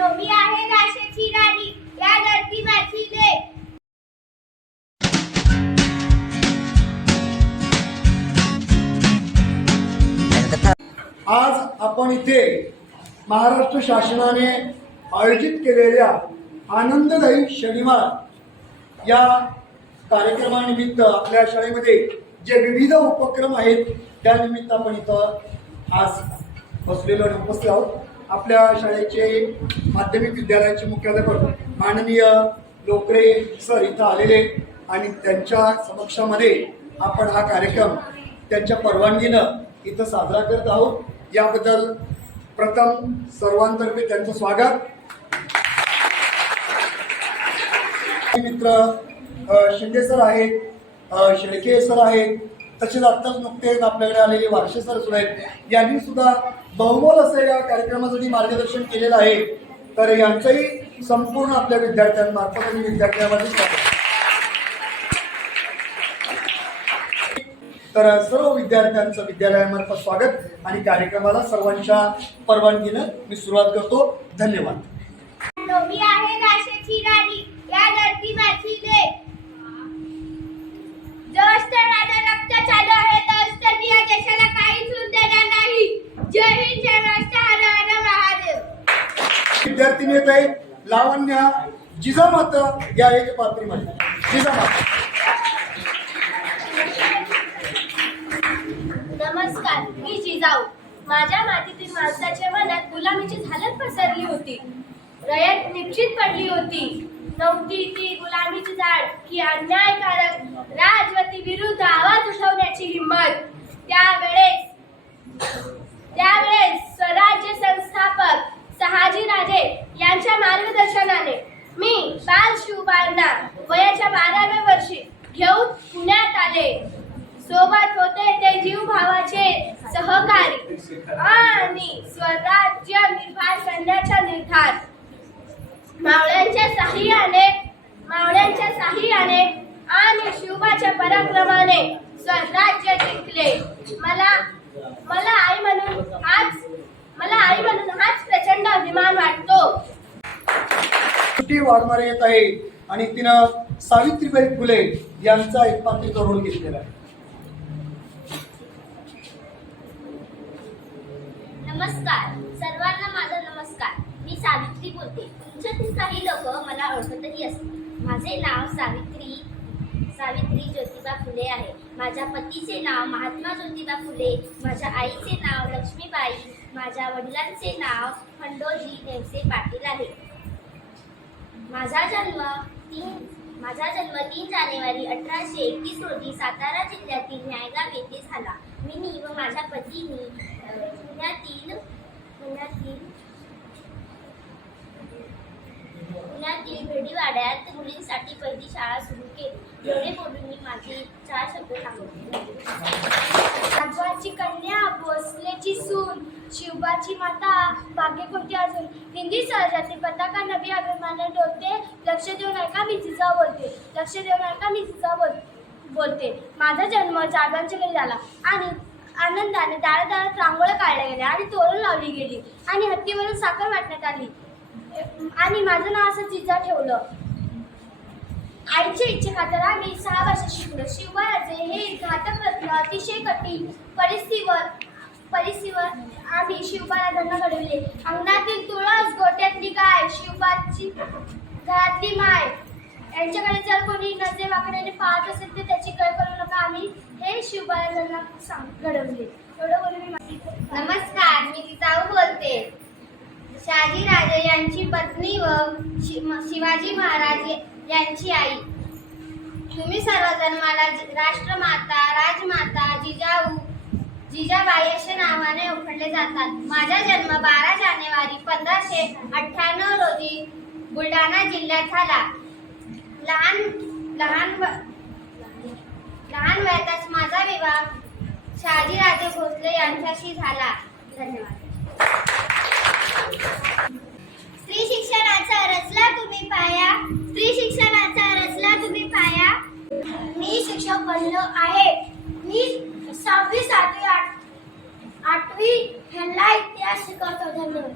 मी आहे राशेची राणी. या धरती माझी लेक आज आपण इथे महाराष्ट्र शासनाने आयोजित केलेल्या आनंददायी शनिवार या कार्यक्रमानिमित्त आपल्या शाळेमध्ये जे विविध उपक्रम आहेत त्यानिमित्त आपण इथं आज बसलेलो आणि उपस्थित आहोत. आपल्या शाळेचे माध्यमिक विद्यालयाचे मुख्याध्यापक माननीय लोकरे सर इथं आलेले आणि त्यांच्या समक्षामध्ये आपण हा कार्यक्रम त्यांच्या परवानगीनं इथं साजरा करत आहोत. याबद्दल प्रथम सर्वांतर्फे त्यांचं स्वागत. मित्र शिंदे सर आहेत शेळके सर आहेत तसेच आत्ताच नुकतेच आपल्याकडे आलेले वारशे सर सुद्धा आहेत. यांनी सुद्धा बहुमोल असं या कार्यक्रमासाठी मार्गदर्शन केलेलं आहे. तर यांचंही संपूर्ण आपल्या विद्यार्थ्यांमार्फत आणि विद्यार्थ्यांमध्ये स्वागत. तर सर्व विद्यार्थ्यांचं विद्यालयामार्फत स्वागत आणि कार्यक्रमाला सर्वांच्या परवानगीनं मी सुरुवात करतो. धन्यवाद मी आहे राशेची राणी या धरती माझी लेक जोश तर माझं रक्त चालू आहे तोच तर मी या देशाला काहीच होऊन देणार नाही जय हिंद जय महाराष्ट्र हर हर महादेव आहे लावण्या जिजामात या एक पात्री म्हणजे जिजामात. नमस्कार मी जिजाऊ. माझ्या मातीतील माणसाच्या मनात गुलामीची झालत पसरली होती. रयत निश्चित पडली होती. नव्हती ती गुलामीची झाड की अन्यायकारक. राजवती विरुद्ध आवाज जीव भावाचे सहकारी आणि स्वराज्य निर्माण करण्याचा निर्धार. मावळ्यांच्या साह्याने मावळ्यांच्या साह्याने आणि शिवबाच्या पराक्रमाने स्वराज्य जिंकले. मला मला आई म्हणून आज मला आई म्हणून आज प्रचंड अभिमान वाटतो. सुट्टी वाढणारे येत आहे आणि तिनं सावित्रीबाई फुले यांचा एक पात्र करून घेतलेला आहे. नमस्कार. सर्वांना माझा नमस्कार. मी सावित्री बोलते. तुमच्यातील काही लोक मला ओळखतही असतील. माझे नाव सावित्री सावित्री ज्योतिबा फुले आहे. माझ्या पतीचे नाव महात्मा ज्योतिबा फुले. माझ्या आईचे नाव लक्ष्मीबाई. माझ्या वडिलांचे नाव खंडोजी नेवसे पाटील आहे. माझा जन्म तीन माझा जन्म तीन जानेवारी अठराशे एकतीस रोजी सातारा जिल्ह्यातील न्यायगाव येथे झाला. मी व माझ्या पतीने पुण्यातील पुण्यातील पुण्यातील भेडीवाड्यात मुलींसाठी पहिली शाळा सुरू केली. एवढे बोलून मी माझे चार शब्द सांगतो कन्या भोसलेची सून शिवबाची माता भाग्य कोणती अजून? हिंदी सहजाती पताका नवी अभिमाने डोलते. लक्ष देऊन ऐका मी जिजा बोलते. लक्ष देऊन ऐका मी जिजा बोल बोलते. माझा जन्म जागांच्या वेळी झाला. आणि आनंदाने दाळा दाळात रांगोळ्या काढल्या गेल्या आणि तोरण लावली गेली. आणि हत्तीवरून साखर वाटण्यात आली. आणि माझं नाव असं जिजा ठेवलं. आईच्या इच्छेखातर आम्ही सहा वर्ष शिकलो शिवराजे हे घातक रत्न अतिशय कठीण परिस्थितीवर परिस्थितीवर आम्ही शिवबाराजांना घडवले. अंगणातील तुळस गोट्यातली गाय शिवबाची घरातली माय. यांच्याकडे जर कोणी नजरे वाकड्याने पाहत असेल तर त्याची कळ करू नका. आम्ही हे शिवबाराजांना सांग घडवले. एवढं बोलून मी नमस्कार मी जिजाऊ बोलते. शहाजी राजे यांची पत्नी व शिवाजी महाराज यांची आई. तुम्ही सर्वजण मला राष्ट्रमाता राजमाता जिजाबाई अशा नावाने ओळखले जातात. माझा जन्म बारा जानेवारी पंधराशे अठ्ठ्याण्णव रोजी बुलढाणा जिल्ह्यात झाला. लहान लहान व- लहान वयातच माझा विवाह शहाजीराजे भोसले यांच्याशी झाला. धन्यवाद. स्त्री शिक्षणाचा रचला तुम्ही पाया. स्त्री शिक्षणाचा रचला तुम्ही पाया. मी शिक्षक बनलो आहे. मी सहावी सातवी आठ आठवी ह्यांना इतिहास शिकवतो धन्यवाद.